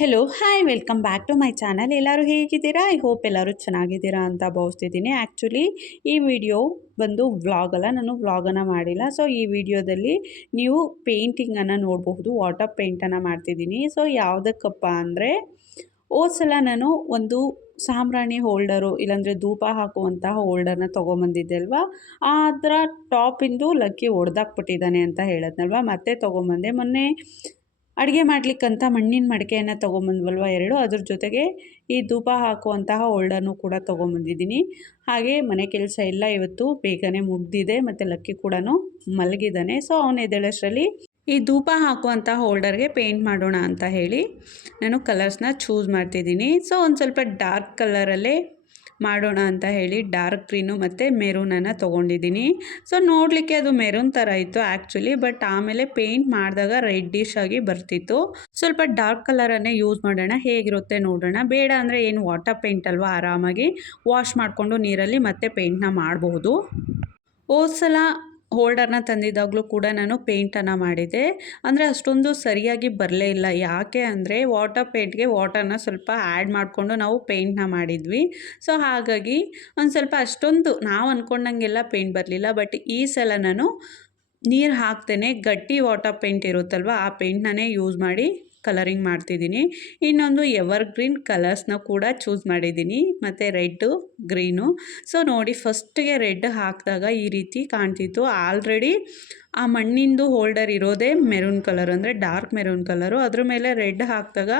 Hello hi welcome back to my channel. ಎಲ್ಲರೂ ಹೇಗಿದ್ದೀರಾ? I hope ಎಲ್ಲರೂ ಚೆನ್ನಾಗಿದ್ದೀರಾ ಅಂತ ಭಾವಿಸ್ತಿದ್ದೀನಿ. ಆ್ಯಕ್ಚುಲಿ ಈ ವಿಡಿಯೋ ಬಂದು ವ್ಲಾಗ್ ಅಲ್ಲ, ನಾನು ವ್ಲಾಗನ್ನು ಮಾಡಿಲ್ಲ. ಸೊ ಈ ವಿಡಿಯೋದಲ್ಲಿ ನೀವು ಪೇಂಟಿಂಗನ್ನು ನೋಡಬಹುದು. ವಾಟರ್ ಪೇಂಟನ್ನು ಮಾಡ್ತಿದ್ದೀನಿ. ಸೊ ಯಾವುದಕ್ಕಪ್ಪ ಅಂದರೆ, ಹೋದ ಸಲ ನಾನು ಒಂದು ಸಾಂಬ್ರಾಣಿ ಹೋಲ್ಡರು ಇಲ್ಲಾಂದರೆ ಧೂಪ ಹಾಕುವಂತಹ ಹೋಲ್ಡರ್ನ ತೊಗೊಂಬಂದಿದ್ದೆ ಅಲ್ವಾ, ಅದರ ಟಾಪಿಂದು ಲಕ್ಕಿ ಒಡೆದಾಕ್ಬಿಟ್ಟಿದ್ದಾನೆ ಅಂತ ಹೇಳಿದ್ನಲ್ವ, ಮತ್ತೆ ತೊಗೊಂಬಂದೆ. ಮೊನ್ನೆ ಅಡುಗೆ ಮಾಡ್ಲಿಕ್ಕಂತ ಮಣ್ಣಿನ ಮಡಿಕೆಯನ್ನು ತೊಗೊಂಬಂದ್ವಲ್ವ ಎರಡು, ಅದ್ರ ಜೊತೆಗೆ ಈ ಧೂಪ ಹಾಕುವಂತಹ ಹೋಲ್ಡರ್ನು ಕೂಡ ತೊಗೊಂಬಂದಿದ್ದೀನಿ. ಹಾಗೆ ಮನೆ ಕೆಲಸ ಎಲ್ಲ ಇವತ್ತು ಬೇಗನೆ ಮುಗ್ದಿದೆ, ಮತ್ತು ಲಕ್ಕಿ ಕೂಡ ಮಲಗಿದ್ದಾನೆ. ಸೊ ಅವನು ಎದ್ದೇಳಷ್ಟರಲ್ಲಿ ಈ ಧೂಪ ಹಾಕುವಂಥ ಹೋಲ್ಡರ್ಗೆ ಪೇಂಟ್ ಮಾಡೋಣ ಅಂತ ಹೇಳಿ ನಾನು ಕಲರ್ಸ್ನ ಚೂಸ್ ಮಾಡ್ತಿದ್ದೀನಿ. ಸೊ ಒಂದು ಸ್ವಲ್ಪ ಡಾರ್ಕ್ ಕಲರಲ್ಲೇ ಮಾಡೋಣ ಅಂತ ಹೇಳಿ ಡಾರ್ಕ್ ಗ್ರೀನು ಮತ್ತು ಮೆರೂನನ್ನು ತೊಗೊಂಡಿದ್ದೀನಿ. ಸೊ ನೋಡಲಿಕ್ಕೆ ಅದು ಮೆರೂನ್ ಥರ ಇತ್ತು ಆ್ಯಕ್ಚುಲಿ, ಬಟ್ ಆಮೇಲೆ ಪೇಂಟ್ ಮಾಡಿದಾಗ ರೆಡ್ಡಿಶ್ ಆಗಿ ಬರ್ತಿತ್ತು. ಸ್ವಲ್ಪ ಡಾರ್ಕ್ ಕಲರನ್ನೇ ಯೂಸ್ ಮಾಡೋಣ, ಹೇಗಿರುತ್ತೆ ನೋಡೋಣ. ಬೇಡ ಅಂದರೆ ಏನು ವಾಟರ್ ಪೇಂಟ್ ಅಲ್ವಾ, ಆರಾಮಾಗಿ ವಾಶ್ ಮಾಡಿಕೊಂಡು ನೀರಲ್ಲಿ ಮತ್ತೆ ಪೇಂಟ್ನ ಮಾಡಬಹುದು. ಹೋದ ಸಲ ಹೋಲ್ಡರ್ನ ತಂದಿದ್ದಾಗಲೂ ಕೂಡ ನಾನು ಪೇಂಟನ್ನು ಮಾಡಿದ್ದೆ, ಅಂದರೆ ಅಷ್ಟೊಂದು ಸರಿಯಾಗಿ ಬರಲೇ ಇಲ್ಲ. ಯಾಕೆ ಅಂದರೆ ವಾಟರ್ ಪೇಂಟ್ಗೆ ವಾಟರ್ನ ಸ್ವಲ್ಪ ಆ್ಯಡ್ ಮಾಡಿಕೊಂಡು ನಾವು ಪೇಂಟ್ನ ಮಾಡಿದ್ವಿ. ಸೊ ಹಾಗಾಗಿ ಒಂದು ಸ್ವಲ್ಪ ಅಷ್ಟೊಂದು ನಾವು ಅಂದ್ಕೊಂಡಂಗೆಲ್ಲ ಪೇಂಟ್ ಬರಲಿಲ್ಲ. ಬಟ್ ಈ ಸಲ ನಾನು ನೀರು ಹಾಕ್ತೇನೆ ಗಟ್ಟಿ ವಾಟರ್ ಪೇಂಟ್ ಇರುತ್ತಲ್ವ, ಆ ಪೇಂಟ್ನೇ ಯೂಸ್ ಮಾಡಿ ಕಲರಿಂಗ್ ಮಾಡ್ತಿದ್ದೀನಿ. ಇನ್ನೊಂದು ಎವರ್ ಗ್ರೀನ್ ಕಲರ್ಸ್ನ ಕೂಡ ಚೂಸ್ ಮಾಡಿದ್ದೀನಿ, ಮತ್ತು ರೆಡ್ಡು ಗ್ರೀನು. ಸೊ ನೋಡಿ, ಫಸ್ಟಿಗೆ ರೆಡ್ ಹಾಕಿದಾಗ ಈ ರೀತಿ ಕಾಣ್ತಿತ್ತು. ಆಲ್ರೆಡಿ ಆ ಮಣ್ಣಿಂದು ಹೋಲ್ಡರ್ ಇರೋದೇ ಮೆರೂನ್ ಕಲರ್, ಅಂದರೆ ಡಾರ್ಕ್ ಮೆರೂನ್ ಕಲರು. ಅದ್ರ ಮೇಲೆ ರೆಡ್ ಹಾಕಿದಾಗ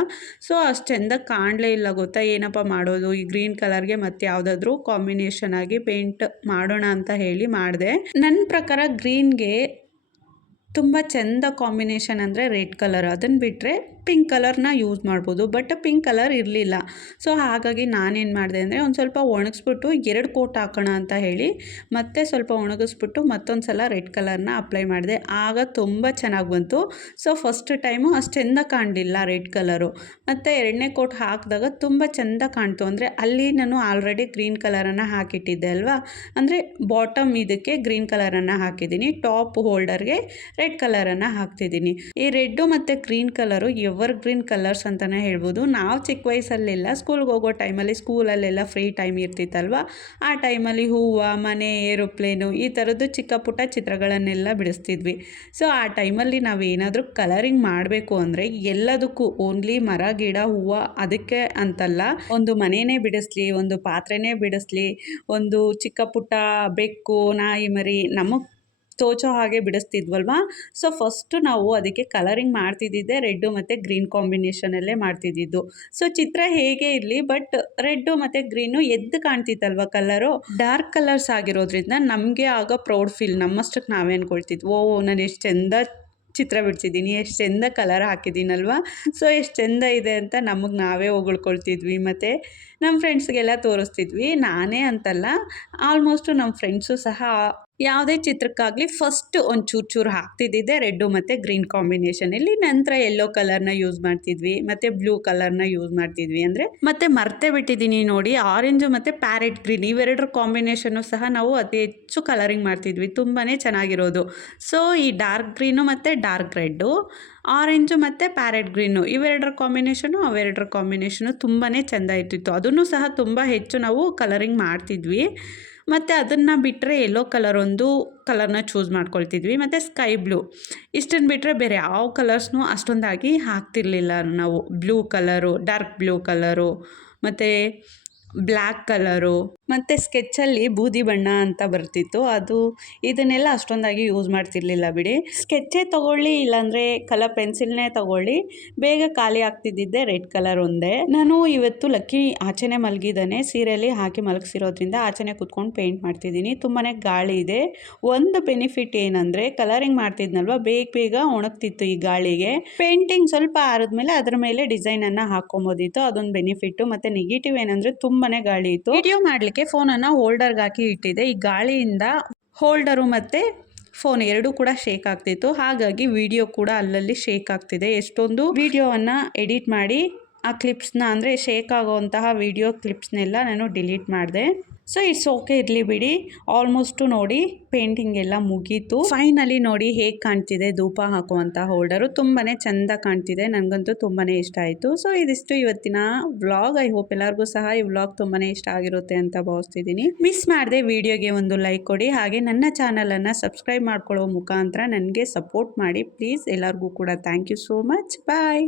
ಸೊ ಅಷ್ಟು ಚೆಂದ ಕಾಣಲೇ ಇಲ್ಲ. ಗೊತ್ತಾ ಏನಪ್ಪ ಮಾಡೋದು, ಈ ಗ್ರೀನ್ ಕಲರ್ಗೆ ಮತ್ತೆ ಯಾವುದಾದ್ರೂ ಕಾಂಬಿನೇಷನ್ ಆಗಿ ಪೇಂಟ್ ಮಾಡೋಣ ಅಂತ ಹೇಳಿ ಮಾಡಿದೆ. ನನ್ನ ಪ್ರಕಾರ ಗ್ರೀನ್ಗೆ ತುಂಬ ಚೆಂದ ಕಾಂಬಿನೇಷನ್ ಅಂದರೆ ರೆಡ್ ಕಲರ್. ಅದನ್ನು ಬಿಟ್ಟರೆ ಪಿಂಕ್ ಕಲರ್ನ ಯೂಸ್ ಮಾಡ್ಬೋದು, ಬಟ್ ಪಿಂಕ್ ಕಲರ್ ಇರಲಿಲ್ಲ. ಸೊ ಹಾಗಾಗಿ ನಾನೇನು ಮಾಡಿದೆ ಅಂದರೆ, ಒಂದು ಸ್ವಲ್ಪ ಒಣಗಿಸ್ಬಿಟ್ಟು 2 ಕೋಟ್ ಹಾಕೋಣ ಅಂತ ಹೇಳಿ ಮತ್ತೆ ಸ್ವಲ್ಪ ಒಣಗಿಸ್ಬಿಟ್ಟು ಮತ್ತೊಂದು ಸಲ ರೆಡ್ ಕಲರ್ನ ಅಪ್ಲೈ ಮಾಡಿದೆ. ಆಗ ತುಂಬ ಚೆನ್ನಾಗಿ ಬಂತು. ಸೊ ಫಸ್ಟ್ ಟೈಮು ಅಷ್ಟು ಚೆಂದ ಕಾಣಲಿಲ್ಲ ರೆಡ್ ಕಲರು, ಮತ್ತು 2ನೇ ಕೋಟ್ ಹಾಕಿದಾಗ ತುಂಬ ಚೆಂದ ಕಾಣ್ತು. ಅಂದರೆ ಅಲ್ಲಿ ನಾನು ಆಲ್ರೆಡಿ ಗ್ರೀನ್ ಕಲರನ್ನು ಹಾಕಿಟ್ಟಿದ್ದೆ ಅಲ್ವಾ, ಅಂದರೆ ಬಾಟಮ್ ಇದಕ್ಕೆ ಗ್ರೀನ್ ಕಲರನ್ನು ಹಾಕಿದ್ದೀನಿ, ಟಾಪ್ ಹೋಲ್ಡರ್ಗೆ ರೆಡ್ ಕಲರನ್ನು ಹಾಕ್ತಿದ್ದೀನಿ. ಈ ರೆಡ್ಡು ಮತ್ತು green colour ever green colours ಅಂತಲೇ ಹೇಳ್ಬೋದು. ನಾವು ಚಿಕ್ಕ ವಯಸ್ಸಲ್ಲೆಲ್ಲ ಸ್ಕೂಲ್ಗೆ ಹೋಗೋ ಟೈಮಲ್ಲಿ, ಸ್ಕೂಲಲ್ಲೆಲ್ಲ ಫ್ರೀ ಟೈಮ್ ಇರ್ತಿತ್ತಲ್ವ, ಆ ಟೈಮಲ್ಲಿ ಹೂವು, ಮನೆ, ಏರೋಪ್ಲೇನು ಈ ಥರದ್ದು ಚಿಕ್ಕ ಪುಟ್ಟ ಚಿತ್ರಗಳನ್ನೆಲ್ಲ ಬಿಡಿಸ್ತಿದ್ವಿ. ಸೊ ಆ ಟೈಮಲ್ಲಿ ನಾವೇನಾದರೂ ಕಲರಿಂಗ್ ಮಾಡಬೇಕು ಅಂದರೆ ಎಲ್ಲದಕ್ಕೂ ಓನ್ಲಿ ಮರ, ಗಿಡ, ಹೂವು ಅದಕ್ಕೆ ಅಂತಲ್ಲ, ಒಂದು ಮನೆಯೇ ಬಿಡಿಸ್ಲಿ, ಒಂದು ಪಾತ್ರೆನೇ ಬಿಡಿಸ್ಲಿ, ಒಂದು ಚಿಕ್ಕ ಪುಟ್ಟ ಬೆಕ್ಕು, ನಾಯಿ ಮರಿ ನಮಗೆ ತೋಚೋ ಹಾಗೆ ಬಿಡಿಸ್ತಿದ್ವಲ್ವ. ಸೊ ಫಸ್ಟು ನಾವು ಅದಕ್ಕೆ ಕಲರಿಂಗ್ ಮಾಡ್ತಿದ್ದಿದ್ದೆ ರೆಡ್ಡು ಮತ್ತು ಗ್ರೀನ್ ಕಾಂಬಿನೇಷನಲ್ಲೇ ಮಾಡ್ತಿದ್ದಿದ್ದು. ಸೊ ಚಿತ್ರ ಹೇಗೆ ಇರಲಿ, ಬಟ್ ರೆಡ್ಡು ಮತ್ತು ಗ್ರೀನು ಎದ್ದು ಕಾಣ್ತಿತ್ತಲ್ವ ಕಲರು. ಡಾರ್ಕ್ ಕಲರ್ಸ್ ಆಗಿರೋದ್ರಿಂದ ನಮಗೆ ಆಗ ಪ್ರೌಡ್ ಫೀಲ್, ನಮ್ಮಷ್ಟಕ್ಕೆ ನಾವೇ ಅಂದ್ಕೊಳ್ತಿದ್ವಿ, ಓ ನಾನು ಎಷ್ಟು ಚೆಂದ ಚಿತ್ರ ಬಿಡಿಸಿದ್ದೀನಿ, ಎಷ್ಟು ಚೆಂದ ಕಲರ್ ಹಾಕಿದ್ದೀನಲ್ವ, ಸೊ ಎಷ್ಟು ಚೆಂದ ಇದೆ ಅಂತ ನಮಗೆ ನಾವೇ ಹೊಗಳ್ಕೊಳ್ತಿದ್ವಿ. ಮತ್ತು ನಮ್ಮ ಫ್ರೆಂಡ್ಸ್ಗೆಲ್ಲ ತೋರಿಸ್ತಿದ್ವಿ. ನಾನೇ ಅಂತಲ್ಲ, ಆಲ್ಮೋಸ್ಟು ನಮ್ಮ ಫ್ರೆಂಡ್ಸು ಸಹ ಯಾವುದೇ ಚಿತ್ರಕ್ಕಾಗಲಿ ಫಸ್ಟ್ ಒಂದು ಚೂರು ಹಾಕ್ತಿದ್ದಿದ್ದೆ ರೆಡ್ಡು ಮತ್ತು ಗ್ರೀನ್ ಕಾಂಬಿನೇಷನಲ್ಲಿ. ನಂತರ ಯೆಲ್ಲೋ ಕಲರ್ನ ಯೂಸ್ ಮಾಡ್ತಿದ್ವಿ, ಮತ್ತು ಬ್ಲೂ ಕಲರ್ನ ಯೂಸ್ ಮಾಡ್ತಿದ್ವಿ. ಅಂದರೆ ಮತ್ತೆ ಮರ್ತೇ ಬಿಟ್ಟಿದ್ದೀನಿ ನೋಡಿ, ಆರೆಂಜು ಮತ್ತು ಪ್ಯಾರೆಟ್ ಗ್ರೀನ್ ಇವೆರಡರ ಕಾಂಬಿನೇಷನ್ನು ಸಹ ನಾವು ಅತಿ ಹೆಚ್ಚು ಕಲರಿಂಗ್ ಮಾಡ್ತಿದ್ವಿ, ತುಂಬಾ ಚೆನ್ನಾಗಿರೋದು. ಸೊ ಈ ಡಾರ್ಕ್ ಗ್ರೀನು ಮತ್ತು ಡಾರ್ಕ್ ರೆಡ್ಡು, ಆರೆಂಜು ಮತ್ತು ಪ್ಯಾರೆಟ್ ಗ್ರೀನು ಇವೆರಡರ ಕಾಂಬಿನೇಷನು ತುಂಬಾ ಚೆಂದ ಇರ್ತಿತ್ತು. ಅದನ್ನು ಸಹ ತುಂಬ ಹೆಚ್ಚು ನಾವು ಕಲರಿಂಗ್ ಮಾಡ್ತಿದ್ವಿ. ಮತ್ತು ಅದನ್ನು ಬಿಟ್ಟರೆ ಯೆಲ್ಲೋ ಕಲರ್ ಒಂದು ಕಲರ್ನ ಚೂಸ್ ಮಾಡ್ಕೊಳ್ತಿದ್ವಿ, ಮತ್ತು ಸ್ಕೈ ಬ್ಲೂ. ಇಷ್ಟನ್ನು ಬಿಟ್ಟರೆ ಬೇರೆ ಯಾವ ಕಲರ್ಸ್ನೂ ಅಷ್ಟೊಂದಾಗಿ ಹಾಕ್ತಿರ್ಲಿಲ್ಲ ನಾವು. Blue colour, dark blue colour, ಮತ್ತು ಬ್ಲ್ಯಾಕ್ ಕಲರು, ಮತ್ತು ಸ್ಕೆಚ್ಚಲ್ಲಿ ಬೂದಿ ಬಣ್ಣ ಅಂತ ಬರ್ತಿತ್ತು, ಅದು ಇದನ್ನೆಲ್ಲ ಅಷ್ಟೊಂದಾಗಿ ಯೂಸ್ ಮಾಡ್ತಿರ್ಲಿಲ್ಲ ಬಿಡಿ. ಸ್ಕೆಚ್ಚೇ ತೊಗೊಳ್ಳಿ, ಇಲ್ಲಾಂದರೆ ಕಲರ್ ಪೆನ್ಸಿಲ್ನೇ ತೊಗೊಳ್ಳಿ, ಬೇಗ ಖಾಲಿ ಆಗ್ತಿದ್ದಿದ್ದೆ ರೆಡ್ ಕಲರ್ ಒಂದೇ. ನಾನು ಇವತ್ತು ಲಕ್ಕಿ ಆಚೆನೇ ಮಲಗಿದ್ದಾನೆ, ಸೀರೆಯಲ್ಲಿ ಹಾಕಿ ಮಲಗಿಸಿರೋದ್ರಿಂದ ಆಚೆನೇ ಕೂತ್ಕೊಂಡು ಪೇಂಟ್ ಮಾಡ್ತಿದ್ದೀನಿ. ತುಂಬಾ ಗಾಳಿ ಇದೆ. ಒಂದು ಬೆನಿಫಿಟ್ ಏನಂದರೆ, ಕಲರಿಂಗ್ ಮಾಡ್ತಿದ್ನಲ್ವ, ಬೇಗ ಒಣಗ್ತಿತ್ತು ಈ ಗಾಳಿಗೆ. ಪೇಂಟಿಂಗ್ ಸ್ವಲ್ಪ ಆರಿದ್ಮೇಲೆ ಅದರ ಮೇಲೆ ಡಿಸೈನನ್ನು ಹಾಕ್ಕೊಬೋದಿತ್ತು, ಅದೊಂದು ಬೆನಿಫಿಟ್ಟು. ಮತ್ತು ನೆಗೆಟಿವ್ ಏನಂದರೆ ತುಂಬಾ ಗಾಳಿ ಇತ್ತು. ವಿಡಿಯೋ ಮಾಡಲಿಕ್ಕೆ ಫೋನನ್ನು ಹೋಲ್ಡರ್ಗೆ ಹಾಕಿ ಇಟ್ಟಿದ್ದೆ. ಈ ಗಾಳಿಯಿಂದ ಹೋಲ್ಡರು ಮತ್ತು ಫೋನ್ ಎರಡೂ ಕೂಡ ಶೇಕ್ ಆಗ್ತಿತ್ತು, ಹಾಗಾಗಿ ವಿಡಿಯೋ ಕೂಡ ಅಲ್ಲಲ್ಲಿ ಶೇಕ್ ಆಗ್ತಿದೆ. ಎಷ್ಟೊಂದು ವಿಡಿಯೋವನ್ನು ಎಡಿಟ್ ಮಾಡಿ ಆ ಕ್ಲಿಪ್ಸ್ನ, ಅಂದರೆ ಶೇಕ್ ಆಗೋವಂತಹ ವಿಡಿಯೋ ಕ್ಲಿಪ್ಸ್ನೆಲ್ಲ ನಾನು ಡಿಲೀಟ್ ಮಾಡಿದೆ. ಸೊ ಇಟ್ಸ್ ಓಕೆ ಇರಲಿ ಬಿಡಿ. ಆಲ್ಮೋಸ್ಟು ನೋಡಿ ಪೇಂಟಿಂಗ್ ಎಲ್ಲ ಮುಗೀತು. ಫೈನಲಿ ನೋಡಿ ಹೇಗೆ ಕಾಣ್ತಿದೆ ಧೂಪ ಹಾಕುವಂಥ ಹೋಲ್ಡರು. ತುಂಬಾ ಚೆಂದ ಕಾಣ್ತಿದೆ, ನನಗಂತೂ ತುಂಬಾ ಇಷ್ಟ ಆಯಿತು. ಸೊ ಇದಿಷ್ಟು ಇವತ್ತಿನ ವ್ಲಾಗ್. ಐ ಹೋಪ್ ಎಲ್ಲರಿಗೂ ಸಹ ಈ ವ್ಲಾಗ್ ತುಂಬಾ ಇಷ್ಟ ಆಗಿರುತ್ತೆ ಅಂತ ಭಾವಿಸ್ತಿದ್ದೀನಿ. ಮಿಸ್ ಮಾಡದೆ ವಿಡಿಯೋಗೆ ಒಂದು ಲೈಕ್ ಕೊಡಿ, ಹಾಗೆ ನನ್ನ ಚಾನಲನ್ನು ಸಬ್ಸ್ಕ್ರೈಬ್ ಮಾಡ್ಕೊಳ್ಳೋ ಮುಖಾಂತರ ನನಗೆ ಸಪೋರ್ಟ್ ಮಾಡಿ ಪ್ಲೀಸ್. ಎಲ್ಲರಿಗೂ ಕೂಡ thank you so much. Bye.